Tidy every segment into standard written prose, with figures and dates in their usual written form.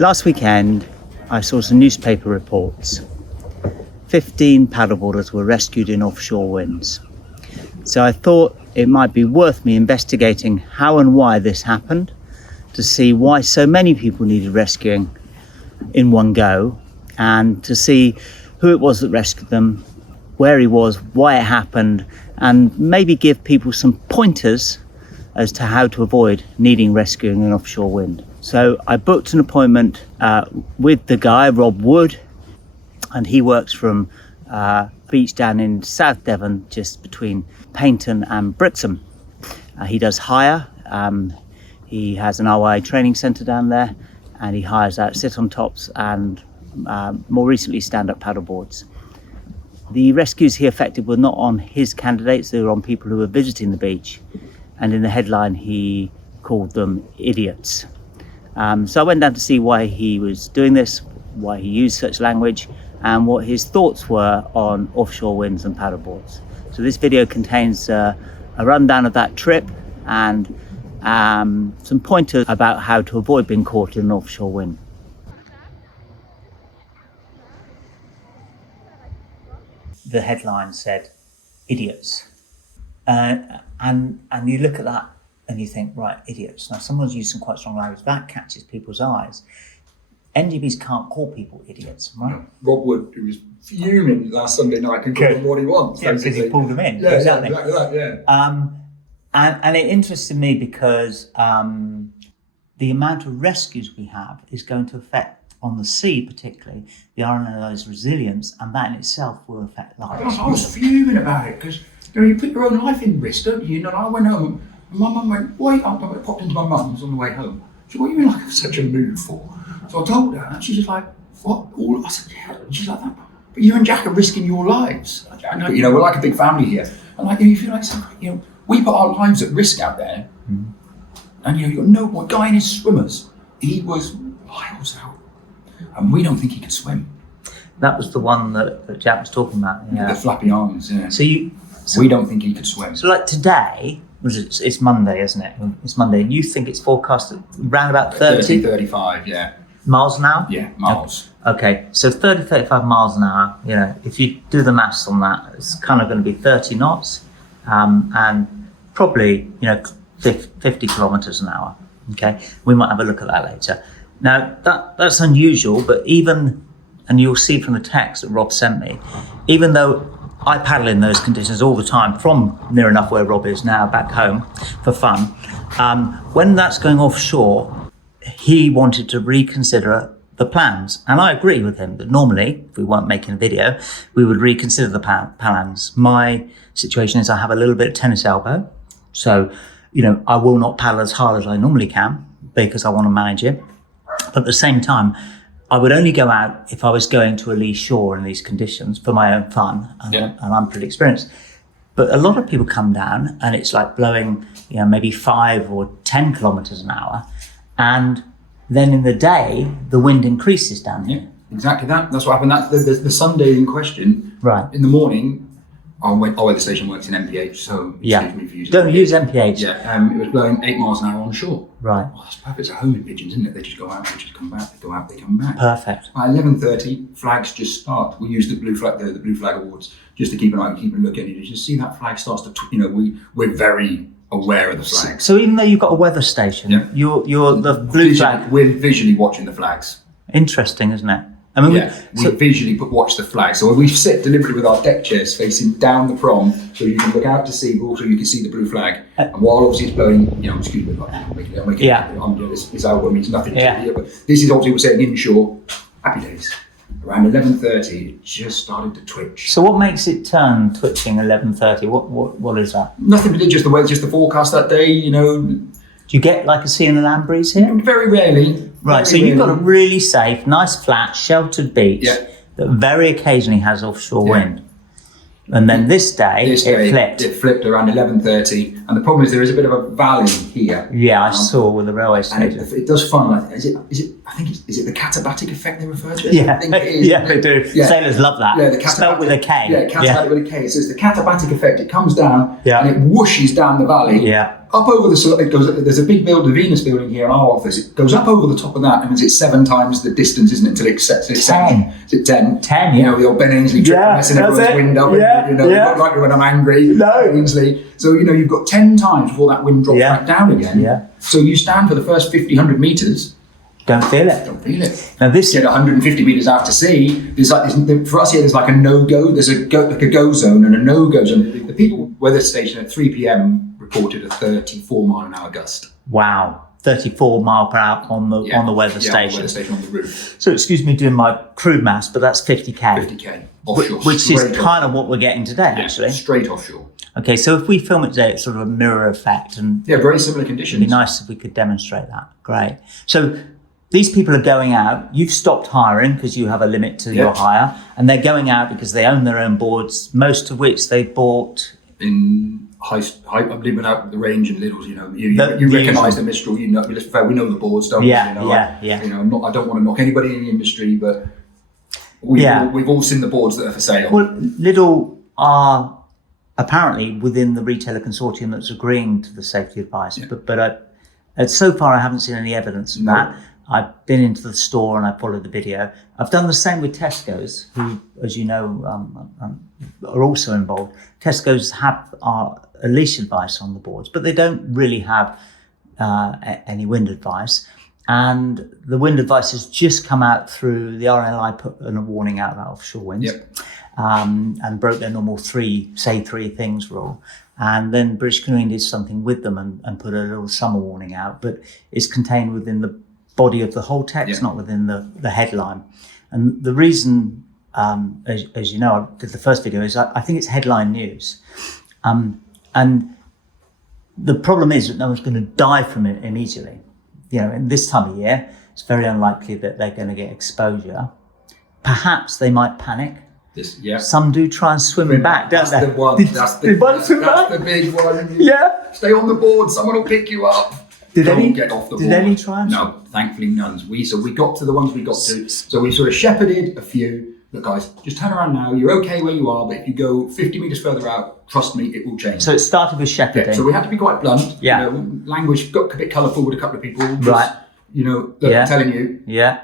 Last weekend, I saw some newspaper reports. 15 paddleboarders were rescued in offshore winds. So I thought it might be worth me investigating how and why this happened, to see why so many people needed rescuing in one go, and to see who it was that rescued them, where he was, why it happened, and maybe give people some pointers as to how to avoid needing rescuing in offshore wind. So I booked an appointment with the guy, Rob Wood, and he works from a beach down in South Devon, just between Paynton and Brixham. He does hire. He has an RYA training centre down there, and he hires out sit-on tops and more recently stand-up paddleboards. The rescues he effected were not on his candidates, they were on people who were visiting the beach, and in the headline he called them idiots. So I went down to see why he was doing this, why he used such language, and what his thoughts were on offshore winds and paddleboards. So this video contains a rundown of that trip and some pointers about how to avoid being caught in an offshore wind. The headline said, idiots. And you look at that and you think, right, idiots. Now, someone's used some quite strong language. That catches people's eyes. NGBs can't call people idiots, right? No. Rob Wood, who was fuming last Sunday night, can call them what he wants. Yeah, because he pulled them in. Yeah, exactly. Exactly that, yeah. And it interested me because the amount of rescues we have is going to affect, on the sea particularly, the RNLO's resilience, and that in itself will affect lives. I was fuming about it because you put your own life in risk, don't you? And I went home, and my mum went, wait up. I popped into my mum's on the way home. She said, what are you in like such a mood for? So I told her, and she's just like, what? I said, yeah. And she's like, that. But you and Jack are risking your lives. I know, we're like a big family here. And like, you feel like something, we put our lives at risk out there. Mm. And you've got no one, guy in his swimmers, he was miles out. And we don't think he could swim. That was the one that Jack was talking about. Yeah. The flappy arms, yeah. So we don't think he could swim. So like today, it's Monday, isn't it? It's Monday, and you think it's forecast around about 30? 35, yeah. Miles an hour? Yeah, miles. Okay, so 30, 35 miles an hour, if you do the maths on that, it's kind of going to be 30 knots, and probably, 50 kilometers an hour. Okay, we might have a look at that later. Now, that's unusual, but even, and you'll see from the text that Rob sent me, even though I paddle in those conditions all the time from near enough where Rob is now back home for fun, when that's going offshore, he wanted to reconsider the plans. And I agree with him that normally, if we weren't making a video, we would reconsider the plans. My situation is I have a little bit of tennis elbow. So, I will not paddle as hard as I normally can because I want to manage it. But at the same time, I would only go out if I was going to a lee shore in these conditions for my own fun, and I'm pretty experienced. But a lot of people come down and it's like blowing, maybe 5 or 10 kilometers an hour. And then in the day, the wind increases down here. Yeah, exactly that. That's what happened. The Sunday in question, right? In the morning, our weather station works in MPH, so excuse me for using Don't use MPH. Yeah, it was blowing 8 miles an hour on shore. Right. Oh, that's perfect. It's a homing pigeons, isn't it? They just go out, they just come back. They go out, they come back. Perfect. At 11:30, flags just start. We use the blue flag awards just to keep an eye, keep a look at it. You just see that flag starts to, we're very aware of the flags. So even though you've got a weather station, you're the blue flag. We're visually watching the flags. Interesting, isn't it? I mean, we visually watch the flag. So we sit deliberately with our deck chairs facing down the prom, so you can look out to sea, but also you can see the blue flag. And while obviously it's blowing, excuse me, this album means nothing to you, but this is obviously we're saying inshore. Happy days. Around 11:30, it just started to twitch. So what makes it turn twitching 11:30? What is that? Nothing particular, just the weather, just the forecast that day. Do you get like a sea and a land breeze here? Very rarely. Right, so you've got a really safe, nice, flat, sheltered beach that very occasionally has offshore wind. And then this day, it flipped. It flipped around 11:30, and the problem is there is a bit of a valley here. Yeah, I saw with the railway station. And it does fun. Like, is it I think is it the katabatic effect they refer to? Yeah, I think it is, yeah, they do. Yeah. Sailors love that. Yeah, the spelled with a K. Yeah, katabatic with a K. So it's the katabatic effect. It comes down Yeah. and it whooshes down the valley. Yeah. Up over it goes. There's a big building, the Venus building here in our office. It goes up over the top of that, and it's 7 times the distance, isn't it? Until it sets. It's 10. Is it 10? 10, You know, the old Ben Ainsley trick Yeah, messing that's everyone's it. wind up. Yeah, And, you know, yeah. not like when I'm angry. No. Ainsley. So, you know, you've got 10 times before that wind drops Yeah. back down again. Yeah. So you stand for the first 50, 100 metres. Don't feel it. Don't feel it. Now this Get 150 metres out to sea. There's like for us here. There's like a no-go. There's a go zone and a no-go zone. The people weather station at 3 p.m. reported a 34 mile an hour gust. Wow. 34 mile per hour on the weather On the weather station. station on the roof. So excuse me doing my crude maths, but that's 50k. 50k offshore. Which is straight kind of what we're getting today, actually. Straight offshore. Okay, so if we film it today, it's sort of a mirror effect, and Yeah, very similar it'd conditions. be nice if we could demonstrate that. Great. So these people are going out. You've stopped hiring because you have a limit to your hire, and they're going out because they own their own boards, most of which they bought In high, I'm leaving out the range and littles. You know, you The recognise usual. the Mistral. You know, let's be fair, we know the boards, don't Yeah, we? You know, yeah. You know, I don't want to knock anybody in the industry, but we've all seen the boards that are for sale. Well, Lidl are apparently within the retailer consortium that's agreeing to the safety advice, but so far I haven't seen any evidence of that. I've been into the store and I followed the video. I've done the same with Tesco's, who, as you know, are also involved. Tesco's have a leash advice on the boards, but they don't really have any wind advice. And the wind advice has just come out through the RLI put a warning out about offshore winds. And broke their normal say three things rule. And then British Canoeing did something with them and put a little summer warning out, but it's contained within the body of the whole text, not within the headline. And the reason, as you know, I did the first video, is I think it's headline news. And the problem is that no one's going to die from it immediately. You know, in this time of year, it's very unlikely that they're going to get exposure. Perhaps they might panic. Some do try and swim back, don't they? That's the big one. Yeah. Stay on the board. Someone will pick you up. Don't get off the board. Did any try? No, thankfully none. So we got to the ones we got to. So we sort of shepherded a few. Look, guys, just turn around now. You're okay where you are, but if you go 50 metres further out, trust me, it will change. So it started with shepherding. Yeah, so we had to be quite blunt. Yeah. You know, language got a bit colourful with a couple of people. Right. You know, look, I'm telling you. Yeah.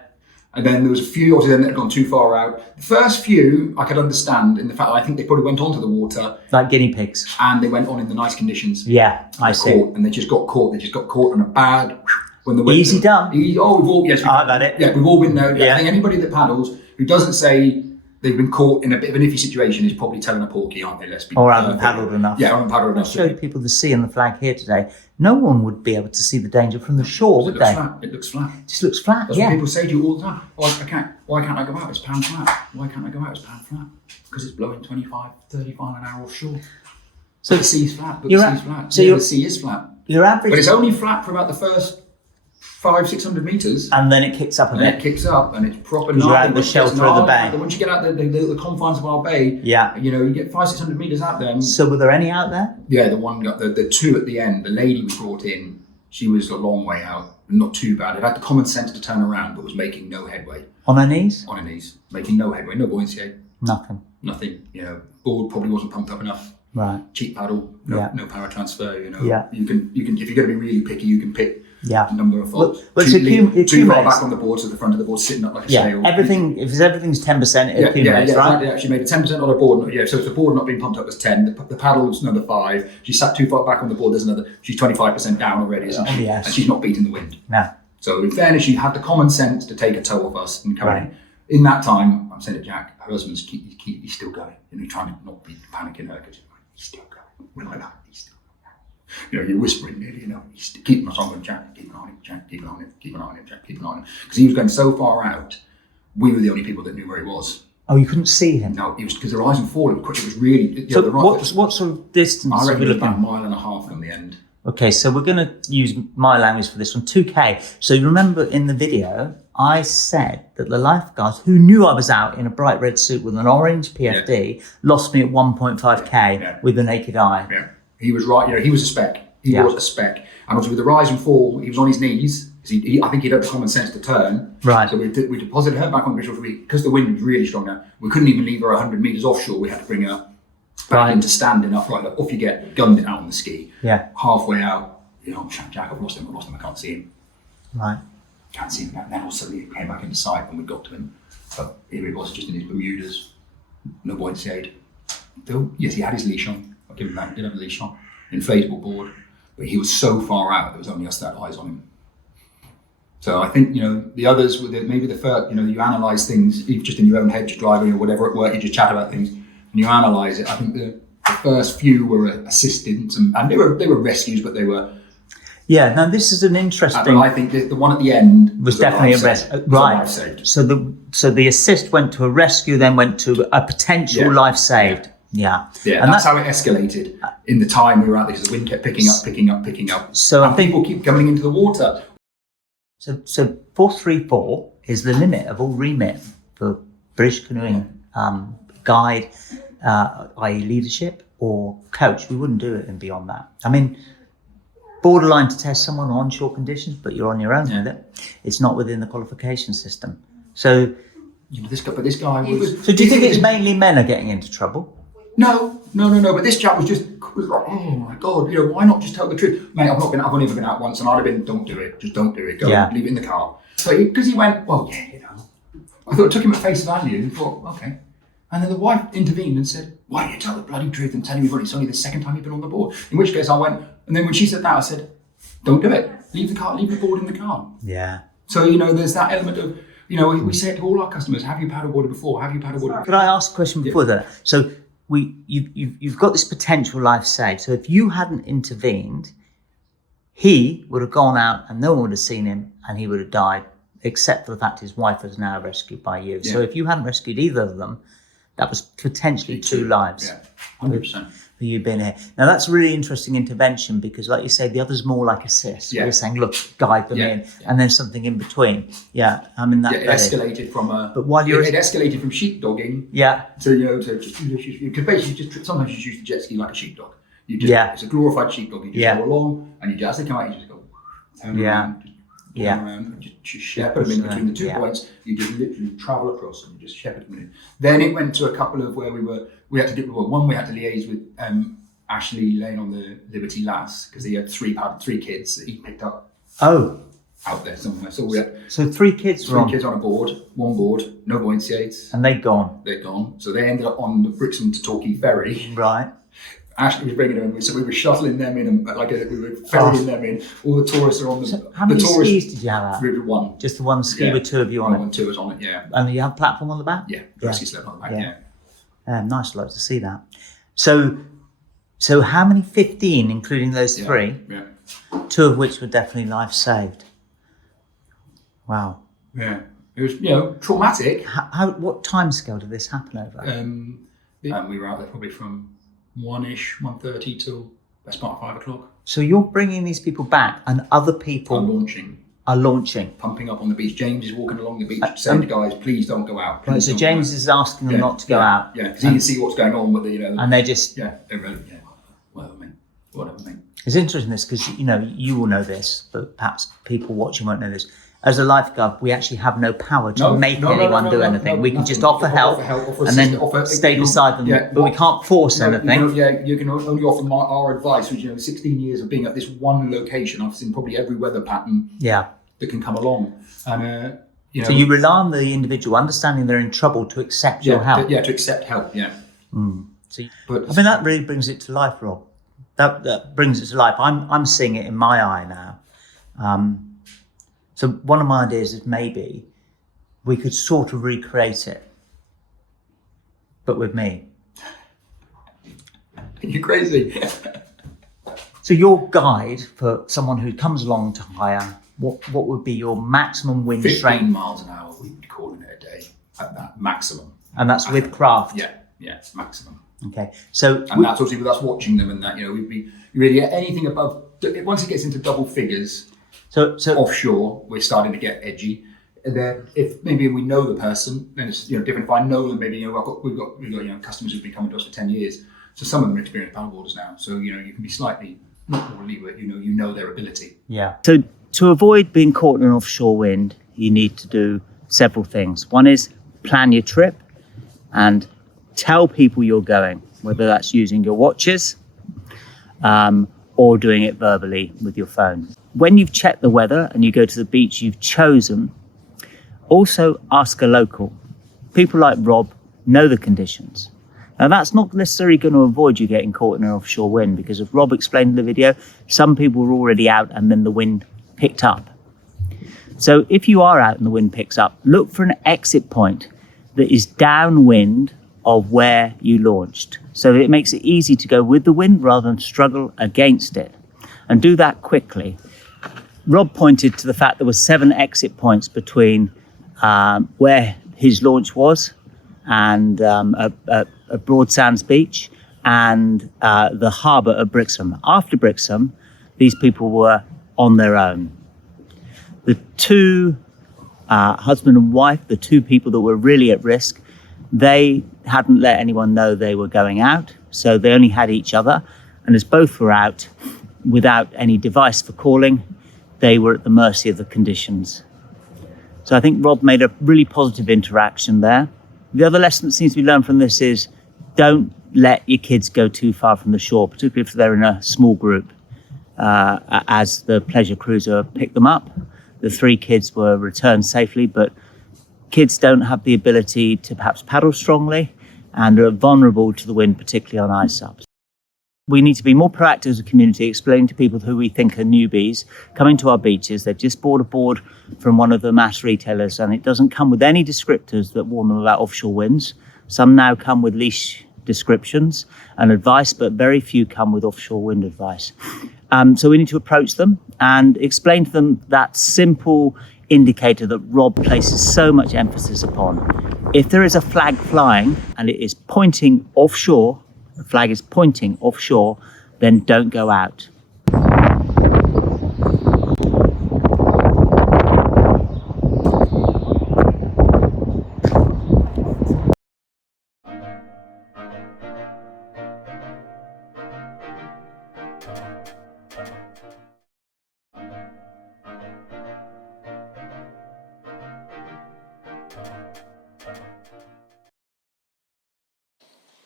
And then there was a few obviously then that had gone too far out. The first few I could understand in the fact that I think they probably went onto the water. Like guinea pigs. And they went on in the nice conditions. Yeah, I see. And they just got caught. They just got caught on a bad... When the Easy done. We've all... Yes, I've had it. Yeah, we've all been there. Yeah. I think anybody that paddles who doesn't say they've been caught in a bit of an iffy situation is probably telling a porky, aren't they? Let's be Or haven't paddled enough. Yeah, haven't paddled enough. I showed people the sea and the flag here today. No one would be able to see the danger from the shore, would they? It looks flat. It just looks flat, That's what people say to you all the time. Why can't I go out? It's pan flat. Why can't I go out? It's pan flat. Because it's blowing 25, 35 an hour offshore. So the sea's flat. But the sea's flat. So the sea is flat. Your average... But it's only flat for about the first 500-600 metres. And then it kicks up a bit. And it kicks up and it's proper. You're out the shelter of the bay. Once you get out the confines of our bay, you know, you get 500-600 metres out there. So were there any out there? Yeah, the two at the end. The lady we brought in, she was a long way out. Not too bad. It had the common sense to turn around, but was making no headway. On her knees? On her knees, making no headway, no buoyancy. Nothing. You know, board probably wasn't pumped up enough. Right. Cheap paddle, no power transfer. You know, you can if you're going to be really picky, you can pick a number of faults. Well, too far back on the board, so the front of the board sitting up like a sail. Everything's 10%, it accumulates, right? Yeah, she made a 10% on her board. Yeah, so if the board not being pumped up was 10, the paddle's another 5. She sat too far back on the board. There's another. She's 25% down already, isn't she? Yes. And she's not beating the wind. No. So in fairness, she had the common sense to take a tow of us and carry. In that time, I'm saying to Jack, her husband's he's still going. You know, trying to not be panicking her because he's still going. We're like that. He's still going. You know, you're whispering nearly. You know, he's keeping us on. Jack, keep an eye on him. Jack, keep an eye on him. Keep an eye on him. Jack, keep an eye on him. Because he was going so far out, we were the only people that knew where he was. Oh, you couldn't see him? No, he was because the rise and fall. It was really. So what sort of distance? I reckon are we it was looking? about a mile and a half from the end. Okay, so we're going to use my language for this one, 2K. So you remember in the video, I said that the lifeguards who knew I was out in a bright red suit with an orange PFD lost me at 1.5K with the naked eye. Yeah, he was right. You know, he was a spec. He was a spec. And also with the rise and fall, he was on his knees. I think he'd had the common sense to turn. Right. So we deposited her back on the bridge because the wind was really strong now. We couldn't even leave her 100 metres offshore. We had to bring her back into standing up, like off you get, gunned it out on the ski. Yeah. Halfway out, I'm shouting, Jack, I've lost him, I can't see him. Right. Can't see him back now. So he came back into sight when we got to him. But here he was, just in his Bermudas, no buoyancy aid. Though, yes, he had his leash on. I'll give him that, he did have a leash on. Inflatable board. But he was so far out, there was only us that had eyes on him. So I think, the others, maybe the first, you analyse things, just in your own head, just driving or whatever at work, you just chat about things and you analyse it. I think the first few were assistants and they were rescues, but they were... Yeah, now this is an interesting... But I think the one at the end was definitely a rescue. Right. So the assist went to a rescue, then went to a potential life saved. Yeah. Yeah, and that's how it escalated in the time we were out there, because the wind kept picking up. So and people keep coming into the water. So 434 is the limit of all remit for British canoeing guide, i.e. leadership or coach. We wouldn't do it and beyond that. I mean, borderline to test someone on onshore conditions, but you're on your own with it. It's not within the qualification system. So, this guy was... So do you think it's mainly men are getting into trouble? No. But this chap was like, oh my God, why not just tell the truth? Mate, I've only ever been out once, and I'd have been, don't do it, just don't do it, go leave it in the car. So because he went, well, yeah, I thought it took him at face value and thought, okay. And then the wife intervened and said, why don't you tell the bloody truth and tell everybody it's only the second time you've been on the board? In which case I went, and then when she said that, I said, don't do it. Leave the board in the car. Yeah. So, there's that element of, we say it to all our customers, have you paddleboarded before? Have you paddleboarded? Could I ask a question before that? So you've got this potential life saved. So if you hadn't intervened, he would have gone out and no one would have seen him and he would have died, except for the fact his wife was now rescued by you. Yeah. So if you hadn't rescued either of them, that was potentially two lives. Yeah, 100%. For you being here. Now that's a really interesting intervention because, like you say, the other's more like assist. Yeah. You're saying, look, guide them in, and then something in between. Yeah, I mean that. Yeah, it escalated from But while you're... It escalated from sheepdogging. Yeah. To just because basically sometimes you use the jet ski like a sheepdog. It's a glorified sheepdog. You just go along, and as they come out, you just go turn around, around, and just shepherd them in between the 2 points. You just literally travel across and you just shepherd them in. Then it went to a couple of where we had to liaise with Ashley laying on the Liberty Lass because he had three kids that he picked up. Oh. Out there somewhere. So we had 3 kids on a board, one board, no buoyancy aids. And they're gone. So they ended up on the Brixham to Torquay ferry. Right. Ashley was bringing them in, so we were shuttling them in, and we were ferrying them in. All the tourists are on the. So how many skis did you have out? One. Just the one ski with 2 of you on it. One, 2 was on it, yeah. And you have a platform on the back. Yeah, rescue sled on the back. Yeah. Nice, I'd like to see that. So how many? 15, including those 3. Yeah. 2 of which were definitely life saved. Wow. Yeah, it was traumatic. What time scale did this happen over? We were out there probably from 1:30 till best part of 5 o'clock. So you're bringing these people back, and other people are launching, pumping up on the beach. James is walking along the beach, saying to guys, "Please don't go out." Right, so James is asking them not to go out. Yeah, because he can see what's going on with the And they're just whatever, mate. It's interesting this because you will know this, but perhaps people watching won't know this. As a lifeguard, we actually have no power to make anyone do anything. We can just offer help and then stay beside them, but we can't force anything. You can only offer our advice, which 16 years of being at this one location. I've seen probably every weather pattern that can come along, and so you rely on the individual understanding they're in trouble to accept your help. To accept help. Yeah. So, that really brings it to life, Rob. That brings it to life. I'm seeing it in my eye now. So one of my ideas is maybe we could sort of recreate it, but with me. You're crazy. So your guide for someone who comes along to hire, what would be your maximum wind strength? 15 miles an hour, we'd be calling it a day at that maximum. And that's with craft? Yeah, it's maximum. Okay, so... And that's obviously with us watching them and that, we'd be really anything above, once it gets into double figures, so offshore, we're starting to get edgy. Then if maybe we know the person, then it's different. If I know them, maybe we've got customers who've been coming to us for 10 years. So some of them are experienced paddleboarders now. So you can be slightly not more leeway. You know their ability. Yeah. To avoid being caught in an offshore wind, you need to do several things. One is plan your trip and tell people you're going, whether that's using your watches or doing it verbally with your phone. When you've checked the weather and you go to the beach you've chosen, also ask a local. People like Rob know the conditions. Now that's not necessarily going to avoid you getting caught in an offshore wind, because as Rob explained in the video, some people were already out and then the wind picked up. So if you are out and the wind picks up, look for an exit point that is downwind of where you launched, so that it makes it easy to go with the wind rather than struggle against it. And do that quickly. Rob pointed to the fact there were 7 exit points between where his launch was and at Broadsands Beach and the harbour of Brixham. After Brixham, these people were on their own. The 2 husband and wife, the 2 people that were really at risk, they hadn't let anyone know they were going out, so they only had each other. And as both were out without any device for calling, they were at the mercy of the conditions. So I think Rob made a really positive interaction there. The other lesson that seems to be learned from this is don't let your kids go too far from the shore, particularly if they're in a small group. As the pleasure cruiser picked them up, the 3 kids were returned safely, but kids don't have the ability to perhaps paddle strongly and are vulnerable to the wind, particularly on ice ups. We need to be more proactive as a community, explaining to people who we think are newbies coming to our beaches. They've just bought a board from one of the mass retailers and it doesn't come with any descriptors that warn them about offshore winds. Some now come with leash descriptions and advice, but very few come with offshore wind advice. So we need to approach them and explain to them that simple indicator that Rob places so much emphasis upon. If there is a flag flying and it is pointing offshore, the flag is pointing offshore, then don't go out.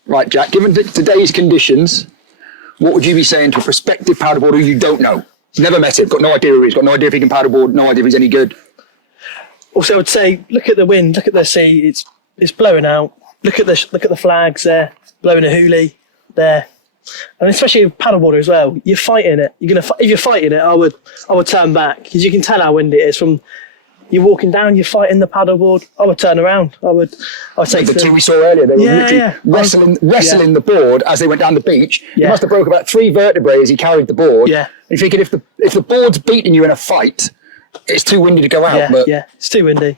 Right, Jack, given today's conditions, what would you be saying to a prospective paddleboarder who you don't know? Never met him, got no idea who he is, got no idea if he can paddleboard, no idea if he's any good. Also, I would say, look at the wind, look at the sea, it's blowing out. Look at the flags there, blowing a hoolie there. And especially with paddleboarder as well, you're fighting it. If you're fighting it, I would turn back, because you can tell how windy it is from. You're walking down, you're fighting the paddleboard. I would turn around. I would take the 2 we saw earlier. They were literally wrestling the board as they went down the beach. He must have broke about 3 vertebrae as he carried the board. Yeah. And you're thinking if the board's beating you in a fight, it's too windy to go out. Yeah, it's too windy.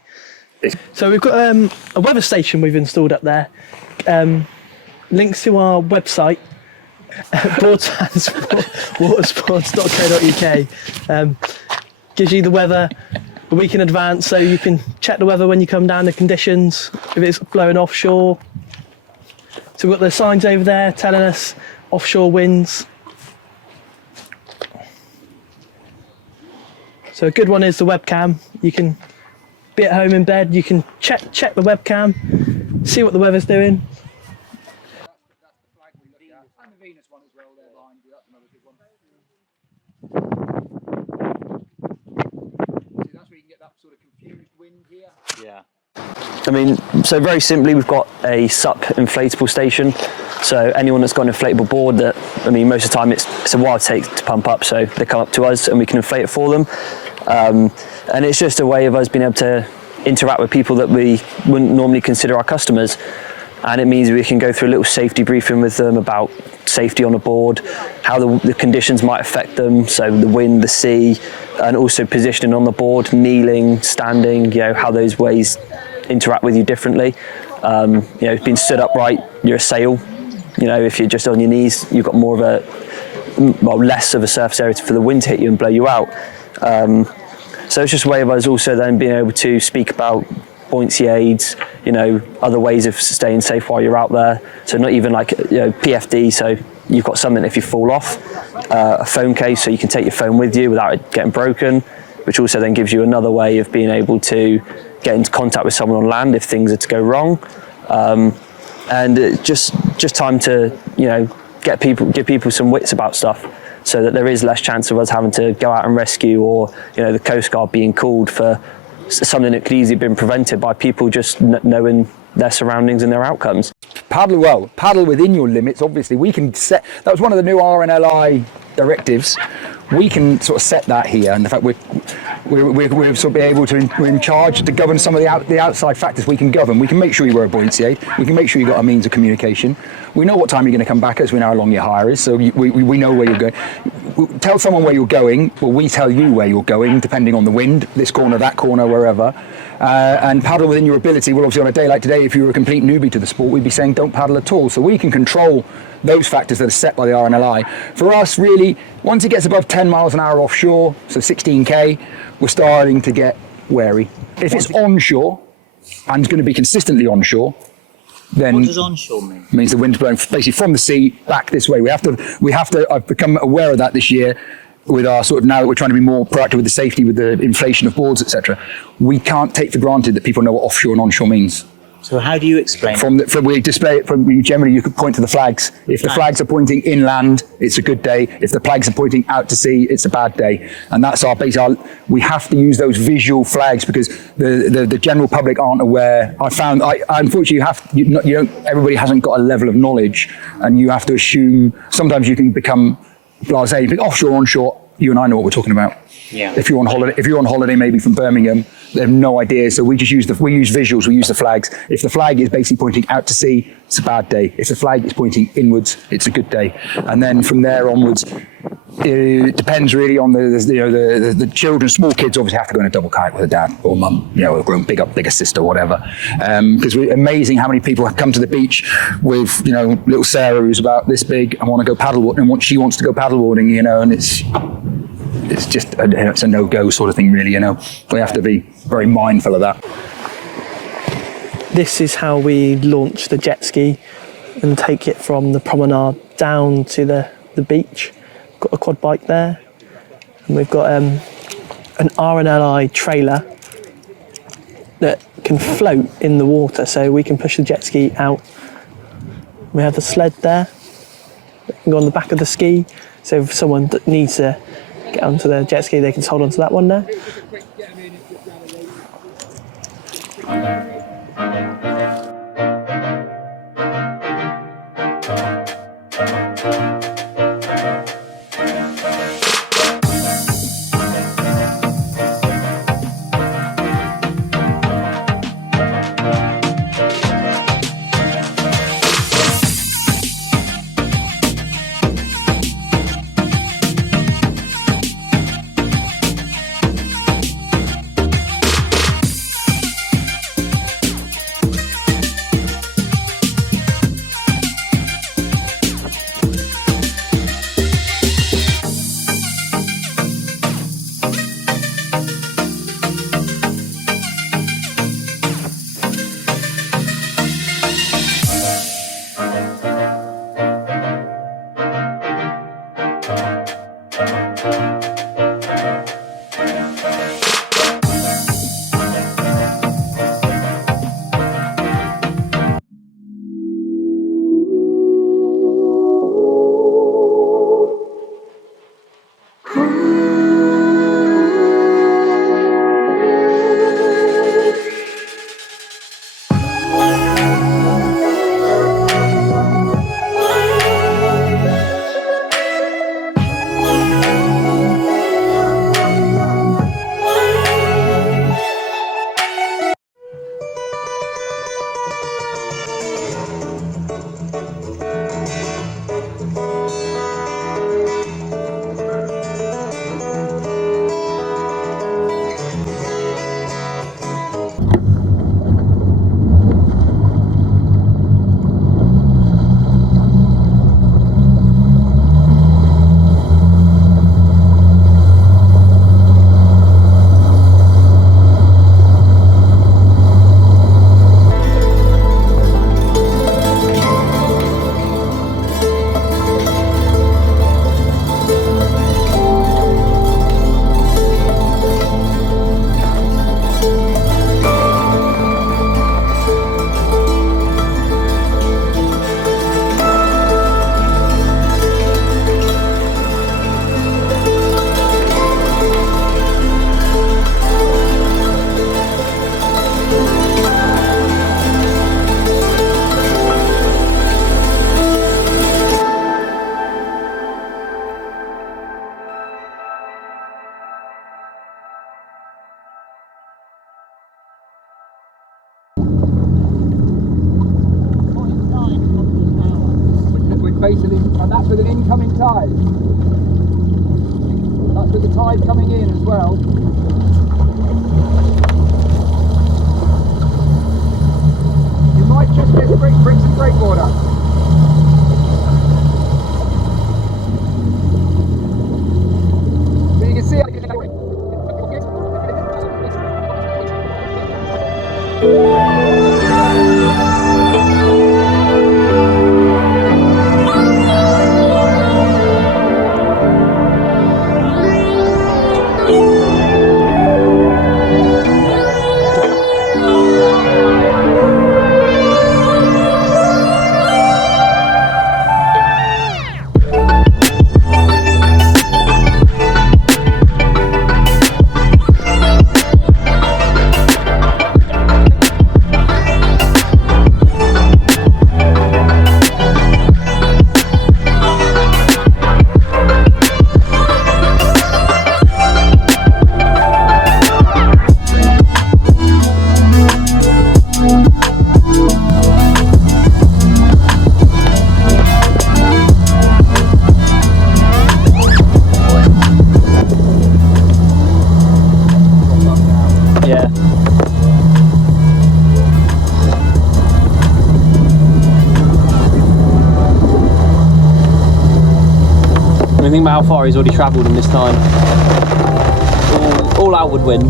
So we've got a weather station we've installed up there. Links to our website, Broadsands Watersports.co.uk. Gives you the weather a week in advance, so you can check the weather when you come down, the conditions, if it's blowing offshore. So we've got the signs over there telling us offshore winds. So a good one is the webcam. You can be at home in bed, you can check the webcam, see what the weather's doing. And the Venus one as well there behind you, that's another good one. See, that's where you can get that sort of confused wind here. Yeah. I mean, so very simply, we've got a SUP inflatable station. So anyone that's got an inflatable board that, I mean, most of the time it's a while to take to pump up, so they come up to us and we can inflate it for them. And it's just a way of us being able to interact with people that we wouldn't normally consider our customers. And it means we can go through a little safety briefing with them about safety on a board, how the conditions might affect them, so the wind, the sea, and also positioning on the board, kneeling, standing, how those ways interact with you differently. Being stood upright, you're a sail. If you're just on your knees, you've got more of less of a surface area for the wind to hit you and blow you out. So it's just a way of us also then being able to speak about buoyancy aids, other ways of staying safe while you're out there. So not even like, PFD, so you've got something if you fall off, a phone case so you can take your phone with you without it getting broken, which also then gives you another way of being able to get into contact with someone on land if things are to go wrong. And just time to, you know, give people some wits about stuff, so that there is less chance of us having to go out and rescue, or, you know, the Coast Guard being called for something that could easily have been prevented by people just knowing their surroundings and their outcomes. Paddle within your limits. Obviously, we can set. That was one of the new RNLI directives. We can sort of set that here, and the fact we're sort of able to. We're in charge to govern some of the outside factors. We can govern. We can make sure you wear a buoyancy aid. We can make sure you got a means of communication. We know what time you're going to come back, as we know how long your hire is. So we know where you're going. Tell someone where you're going. Well, we tell you where you're going, depending on the wind, this corner, that corner, wherever. And paddle within your ability. Well, obviously on a day like today, if you were a complete newbie to the sport, we'd be saying don't paddle at all. So we can control those factors that are set by the RNLI. For us, really, once it gets above 10 miles an hour offshore, so 16k, we're starting to get wary. If it's onshore, and it's going to be consistently onshore, then What does onshore mean? means the wind's blowing basically from the sea back this way. We have to. I've become aware of that this year with our sort of, now that we're trying to be more proactive with the safety, with the inflation of boards, etc. We can't take for granted that people know what offshore and onshore means. So how do you explain it? We display it generally, you could point to the flags. If the flags are pointing inland, it's a good day. If the flags are pointing out to sea, it's a bad day. And that's our base. We have to use those visual flags because the general public aren't aware. Unfortunately, everybody hasn't got a level of knowledge, and you have to assume. Sometimes you can become blasé. But offshore, onshore, you and I know what we're talking about. Yeah. If you're on holiday, maybe from Birmingham, they have no idea. So we just use visuals. We use the flags. If the flag is basically pointing out to sea, it's a bad day. If the flag is pointing inwards, it's a good day. And then from there onwards, it depends really on the children. Small kids obviously have to go in a double kayak with a dad or mum, a grown bigger sister, whatever. Because it's amazing how many people have come to the beach with little Sarah who's about this big and want to go paddleboarding, and she wants to go paddleboarding, and it's just it's a no-go sort of thing, really. We have to be very mindful of that. This is how we launch the jet ski and take it from the promenade down to the beach. Got a quad bike there, and we've got an RNLI trailer that can float in the water, so we can push the jet ski out. We have the sled there that can go on the back of the ski, so if someone that needs to get onto the jet ski, they can hold onto that one there. basically, and that's with an incoming tide. That's with the tide coming in as well. You might just get bring some breakwater. So you can see. Yeah. I mean, think about how far he's already travelled in this time. All outward wind.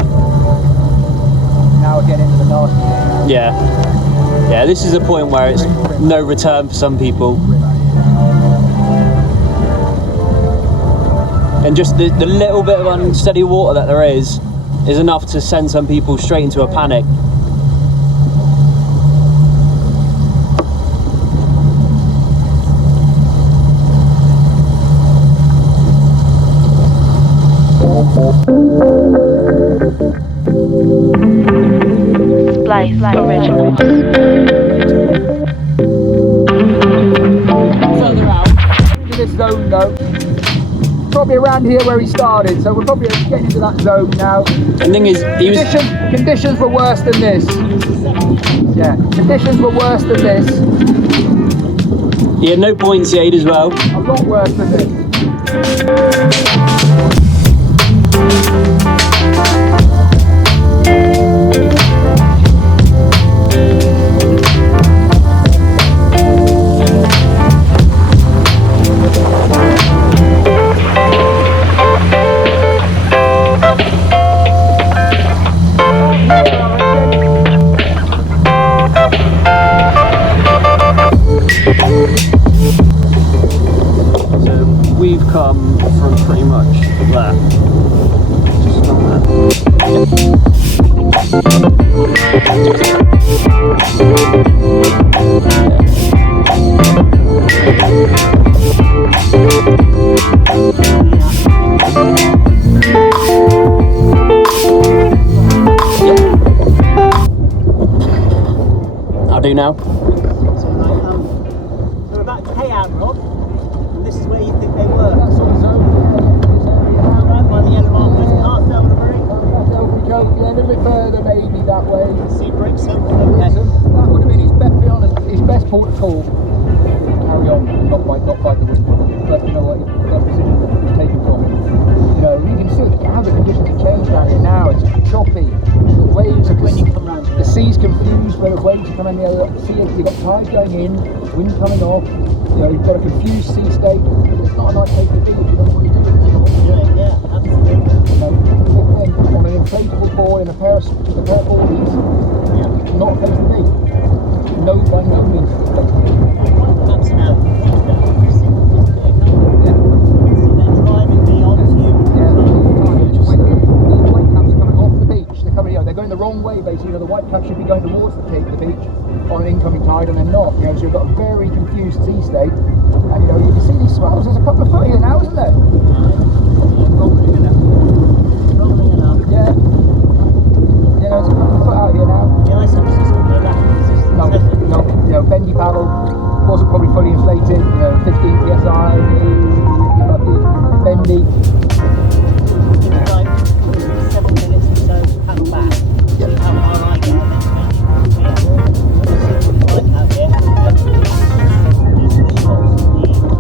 Now we're getting into the nasty bit now. Yeah. Yeah, this is a point where it's no return for some people. And just the little bit of unsteady water that there is enough to send some people straight into a panic. Splice original. Further out into this zone though. Probably around here where he started, so we're probably getting into that zone now. The thing is, Conditions were worse than this. Yeah, conditions were worse than this. he had no points yet as well. A lot worse than this. So we've come from pretty much there. Just on I'll do now. They're about to pay out, Rob. And this is where you think they were. That sort of zone. Right by the yellow markers, past Elderbury. Yeah, a little bit further maybe that way. See Brixham. Okay. That would have been his best port of call. Carry on, not fight the wind. But you know what, that decision was taken from him. You know, you can see how the conditions have changed down here now. It's choppy. The waves are When you come round. the sea's confused where the waves are coming the other sea. You've got tides going in, wind coming off. You know, you've got a confused sea state. It's not a nice place to be. You don't know what you're doing. Yeah, absolutely. You know, on an inflatable board in a pair of boardies, not a place to be. No, by no means a place to be. Perhaps now. They're driving me onto you. These white caps are coming off the beach. They're coming, they're going the wrong way basically. You know, the white caps should be going towards the beach on an incoming tide, and they're not. You know, so you've got a very confused sea state. And you know, you can see these swells. There's a couple of foot here now, isn't there? Rolling enough. Yeah. You know, there's a couple of foot out here now. The ice up system, no lack of resistance. No, no. You know, bendy paddle wasn't probably fully inflated. You know, 15 psi, bendy. It's like 7 minutes or so to paddle back. See how far I get eventually. See what we like out here. Just the shots of the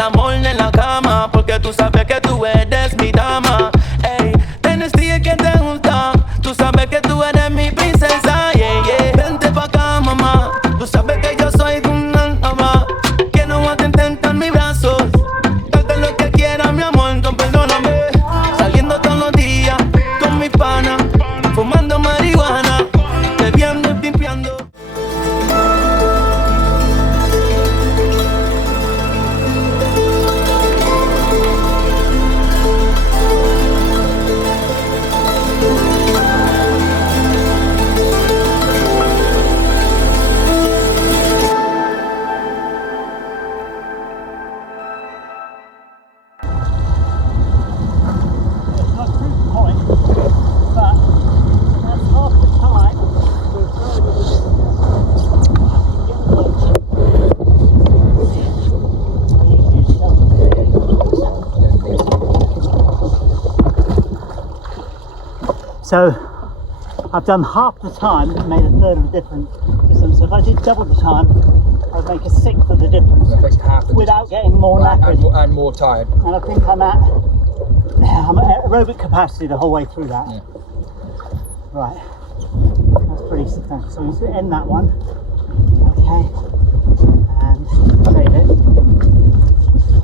el amor en la cama, porque tú sabes que tú eres mi dama. Ey, tienes día que te gusta, tú sabes que tú eres mi princesa. Yeah, yeah. Vente pa' acá, mamá, tú sabes que yo soy tu mamá. Que no vas a intentar mis brazos, date lo que quieras, mi amor, con perdóname. Saliendo todos los días con mi pana, fumando marihuana, bebiendo y pimpeando. So I've done half the time and made a third of the difference. So if I did double the time, I'd make a sixth of the difference Basically half the without getting more knackered. and more tired. And I think I'm at aerobic capacity the whole way through that. Yeah. Right, that's pretty substantial. So I'm just going to end that one. Okay, and save it.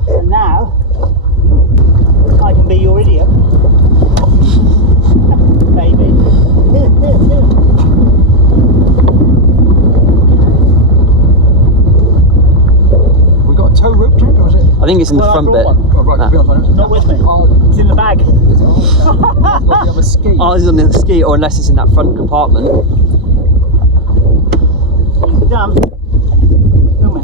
So now I can be your idiot. Maybe. We got a tow rope, Trent, or is it? I think it's in the Well, I front brought bit. one. Oh, right, be honest, Not with me. Oh, It's in the bag. is it? Oh, got the other ski. Oh, this is on the ski, or unless it's in that front compartment. It's done. Film it.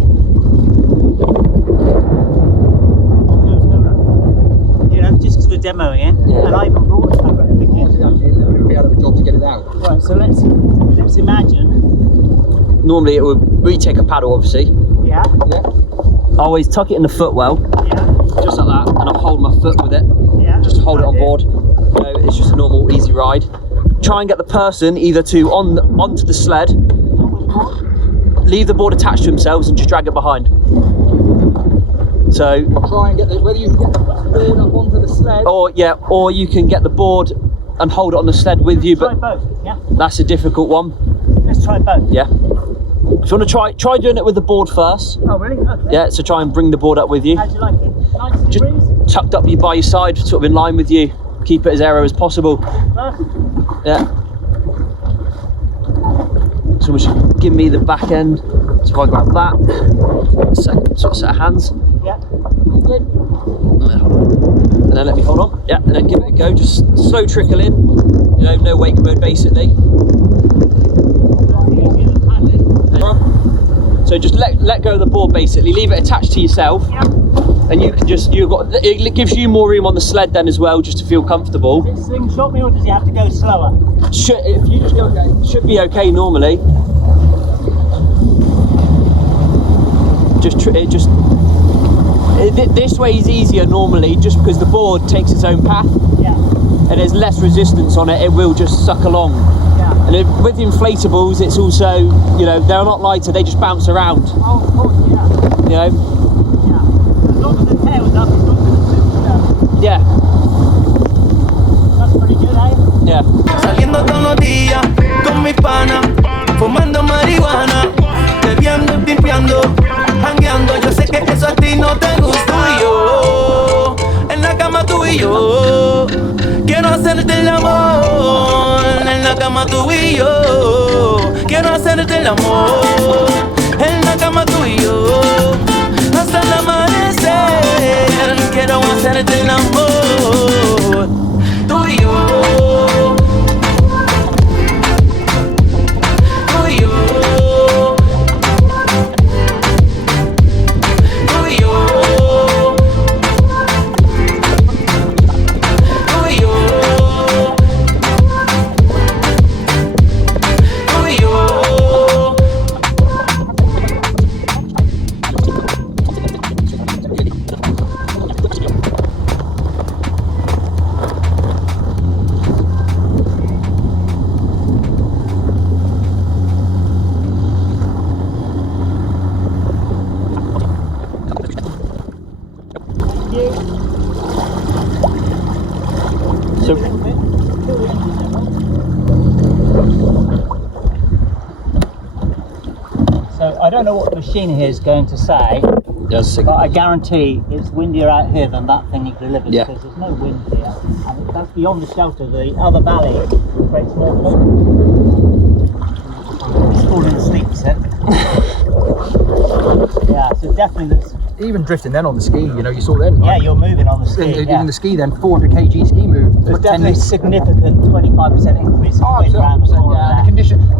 You know, just because we're demoing it, Yeah. and I even brought a tow rope with me. It would be out of a job to get it out. Right, so let's imagine. Normally it would, we take a paddle obviously. Yeah, Yeah. I always tuck it in the footwell, yeah, just like that, and I'll hold my foot with it. yeah. Just hold it on Idea. board. You know, it's just a normal easy ride. Try and get the person either to onto the sled, leave the board attached to themselves and just drag it behind. So, Try and get whether you can get the board up onto the sled. or you can get the board and hold it on the sled with you, Try but both, yeah? that's a difficult one. Let's try both. Yeah. If you want to try doing it with the board first. Oh, really? Okay. Yeah, so try and bring the board up with you. How do you like it? 90 Just degrees? tucked up you by your side, sort of in line with you. Keep it as aero as possible. Perfect. Yeah. So should give me the back end. So if I grab that, sort of set of hands, Yeah. Good. and then let me hold on. Yeah, and then give it a go. Just slow trickle in. You know, no wake mode basically. Easier than paddling. So just let go of the board basically. Leave it attached to yourself, Yeah. and you can just it gives you more room on the sled then as well, just to feel comfortable. Does it slingshot me or does he have to go slower? If you just go, it should be okay normally. This way is easier normally, just because the board takes its own path Yeah. and there's less resistance on it. It will just suck along. Yeah. And with inflatables, it's also, you know, they're a lot lighter. They just bounce around. Oh, of course, yeah. You know. Yeah. As long as the tail's up, it's not going to sit down. Yeah. That's pretty good, eh? Yeah. Saliendo todos los días con mi pana, fumando marihuana, bebiendo y pimpeando, jangueando. Yo sé que eso a ti no te gusta. Tú y yo, en la cama tú y yo, quiero hacerte el amor. En la cama tú y yo, quiero hacerte el amor. En la cama tú y yo, hasta el amanecer, quiero hacerte el amor. Tú y yo. don't know what the machine here is going to say, but I guarantee it's windier out here than that thing it delivers, because there's no wind here. And that's beyond the shelter. The other valley creates more wind. It's falling asleep, set. Yeah, so definitely that's... Even drifting then on the ski, you know, you saw then. Yeah, you're moving on the ski. Even the ski then, 400 kg ski move. There's definitely a significant 25% increase in wind around the corner there.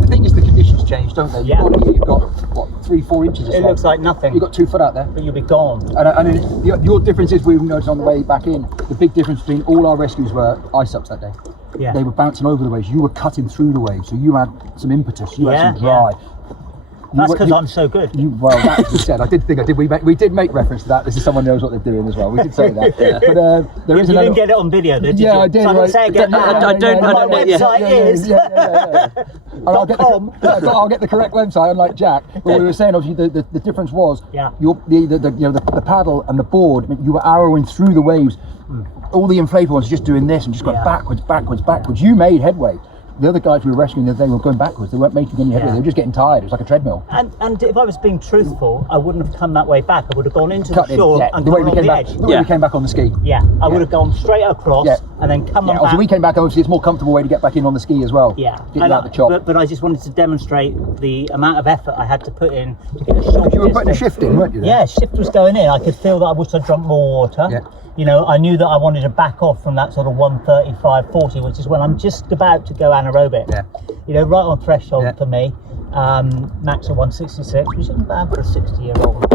The thing is, the conditions change, don't they? Yeah. You've got, what, 3-4 inches of It looks like nothing. You've got 2 foot out there. But you'll be gone. And your difference is, we noticed on the way back in, the big difference between all our rescues were ice ups that day. Yeah. They were bouncing over the waves. You were cutting through the waves, so you had some impetus. You had some drive. That's because I'm so good. Well, that's what you said. We did make reference to that. This is someone who knows what they're doing as well. We did say that. But there is you didn't get it on video, did you? Yeah, I did. So Right. say again. I don't. My website is. And I'll get the correct website, unlike Jack. But we were saying, obviously, the difference was, the paddle and the board. You were arrowing through the waves. All the inflatable ones just doing this and just going backwards. You made headway. The other guys we were rescuing the other day were going backwards. They weren't making any headway. They were just getting tired. It was like a treadmill. And if I was being truthful, I wouldn't have come that way back. I would have gone into the shore and the way gone we on came the back, edge. the way we came back on the ski. I would have gone straight across and then come on back. Obviously we came back. Obviously, it's a more comfortable way to get back in on the ski as well. Yeah, Get out the chop. but I just wanted to demonstrate the amount of effort I had to put in to get a short You were putting a distance. shift in, weren't you? Then? Yeah, shift was going in. I could feel that I wish I'd drunk more water. Yeah. You know, I knew that I wanted to back off from that sort of 135-40, which is when I'm just about to go anaerobic. Yeah. You know, right on threshold Yeah. for me. Max of 166, which isn't bad for a 60-year-old.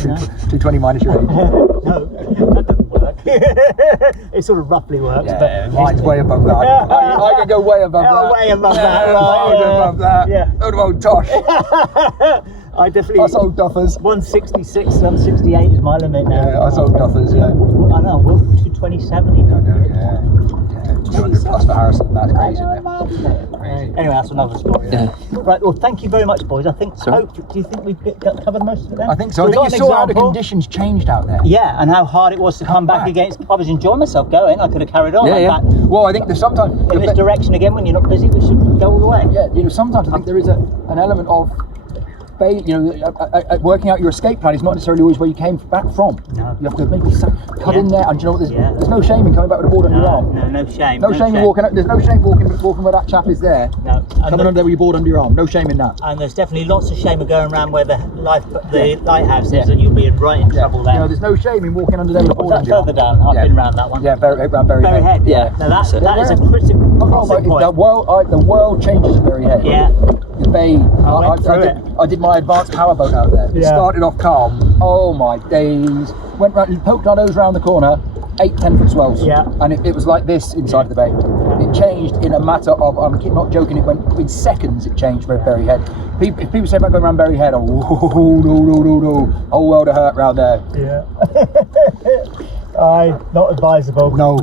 You know? 220 minus your age. No, that doesn't work. It sort of roughly works, but Mine's way above that. I can go way above that. way above that, Yeah, right? way above that. Yeah. Old Tosh. I definitely. Us old duffers. 166, 168 is my limit now. Yeah, us old duffers. Yeah. I know. We're 227. Yeah. 200 plus for Harrison. That's crazy, isn't it? Crazy. Anyway, that's another story. Yeah. Right. Well, thank you very much, boys. I think. Do you think we've covered most of it then? I think so. I we've think got you an saw how the example. conditions changed out there. Yeah, and how hard it was to come back against. I was enjoying myself going. I could have carried on. Yeah. Well, I think there's sometimes In this direction again, when you're not busy, we should go all the way. Yeah, you know, sometimes I think there is an element of, working out your escape plan is not necessarily always where you came back from. No. You have to maybe cut in there, and you know what? There's no shame in coming back with a board under your arm. No shame. No shame in walking. There's no shame walking where that chap is there. No. Coming under there with your board under your arm. No shame in that. And there's definitely lots of shame of going around where the lighthouse is, and you'll be right in trouble there. You know, there's no shame in walking under there with a board That under your arm. further down, I've been round that one. Yeah, Berry Head. Yeah. Now that is a critical point. The world changes at Berry Head. Yeah. The bay. went through it. I did my advanced powerboat out there. It Yeah. started off calm. Oh my days. Went round, poked our nose round the corner, 8-10 foot swells. Yeah. And it was like this inside of the bay. It changed in a matter of, I'm not joking, it went in seconds. It changed for Berry Head. If people say about going around Berry Head, no, whole world of hurt round there. Yeah. Not advisable. No.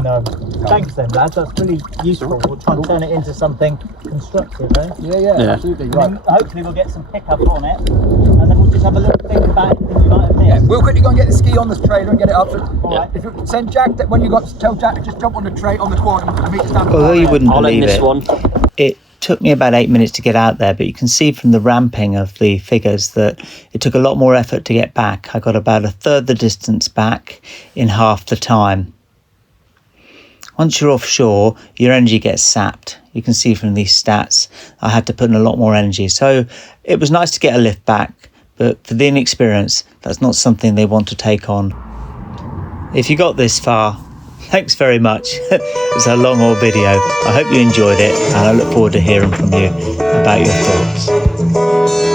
Thanks then, lads. That's really useful. We'll try and turn it into something constructive, eh? Yeah, absolutely. Right. And hopefully we'll get some pickup on it, and then we'll just have a little think about anything we might have missed. Yeah, we'll quickly go and get the ski on the trailer and get it up. Alright. If you send Jack, when you tell Jack to just jump on the tray on the quad and meet us down the Oh, bar you there. wouldn't I'll believe end this it. one. It took me about 8 minutes to get out there, but you can see from the ramping of the figures that it took a lot more effort to get back. I got about a third the distance back in half the time. Once you're offshore, your energy gets sapped. You can see from these stats, I had to put in a lot more energy. So it was nice to get a lift back, but for the inexperienced, that's not something they want to take on. If you got this far, thanks very much. It's a long old video. I hope you enjoyed it, and I look forward to hearing from you about your thoughts.